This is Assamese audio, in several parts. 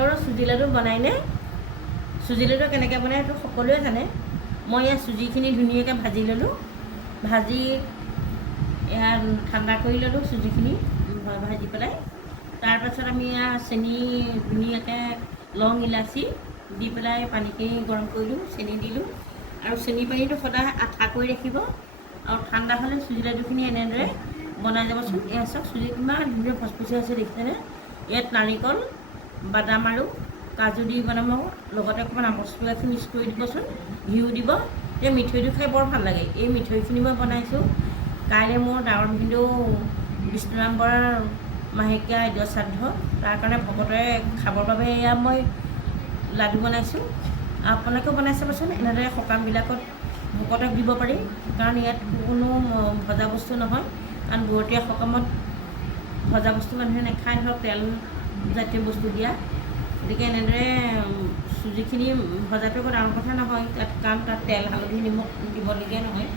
আৰু চুজি লাডু বনাইনে চুজি লাডু কেনেকৈ বনাই সেইটো সকলোৱে জানে। মই ইয়াত চুজিখিনি ধুনীয়াকৈ ভাজি ল'লোঁ। ভাজি এয়া ঠাণ্ডা কৰি ল'লোঁ চুজিখিনি ভাজি পেলাই। তাৰপাছত আমি চেনি ধুনীয়াকৈ লং ইলাচি দি পেলাই পানীখিনি গৰম কৰিলোঁ চেনি দিলোঁ। আৰু চেনি পানীটো সদায় আঠা কৰি ৰাখিব। আৰু ঠাণ্ডা হ'লে চুজি লাডুখিনি এনেদৰে বনাই যাবচোন। এয়া চাওক চুজি কিমান ধুনীয়া ফচফচীয়া হৈছে দেখিছেনে? ইয়াত নাৰিকল বাদাম আৰু কাজু দি বনাব লগতে অকণমান আমচুৰ গাখীৰ মিক্স কৰি দিবচোন। ঘিউ দিব। এই মিঠৈটো খাই বৰ ভাল লাগে। এই মিঠৈখিনি মই বনাইছোঁ। কাইলৈ মোৰ ডাঙৰ ভিনদেউ বিষ্ণুৰাম বৰাৰ মাহেকীয়া আদ্য শ্ৰাদ্ধ তাৰ কাৰণে ভকতৰে খাবৰ বাবে এয়া মই লাডু বনাইছোঁ। আপোনালোকেও বনাই চাবচোন। এনেদৰে সকামবিলাকত ভকতক দিব পাৰি। কাৰণ ইয়াত কোনো ভজা বস্তু নহয়। কাৰণ বৰতীয়া সকামত ভজা বস্তু মানুহে নাখায়। ধৰক তেল জাতীয় বস্তু দিয়া। গতিকে এনেদৰে চুজিখিনি ভজাটো একো ডাঙৰ কথা নহয় তাত কাৰণ তাত তেল হালধি নিমখ দিবলগীয়া নহয়।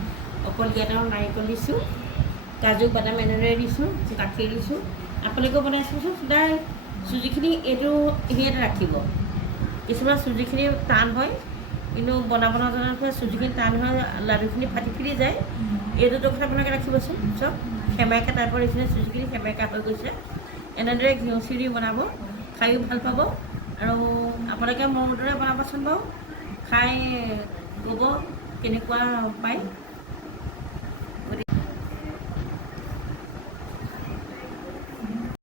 অকল ইয়াত আৰু নাৰিকল দিছোঁ কাজু বাদাম এনেদৰে দিছোঁ গাখীৰ দিছোঁ। আপোনালোকেও বনাই চাবচোন সদায় চুজিখিনি এইটো ইয়াত ৰাখিব। কিছুমান চুজিখিনি টান হয় কিন্তু বনাব নজনাকৈ চুজিখিনি টান হয় লাডুখিনি ফাটি ফুটি যায়। এইটো জোখত আপোনালোকে ৰাখিবচোন চব। সেমেকা টাইপৰ নিচিনা চুজিখিনি সেমেকা হৈ গৈছে। এনেদৰে ঘিউ চিৰি বনাব খায়ো ভাল পাব। আৰু আপোনালোকে মোৰ দৰে বনাবচোন বাৰু। খাই ক'ব কেনেকুৱা পায়।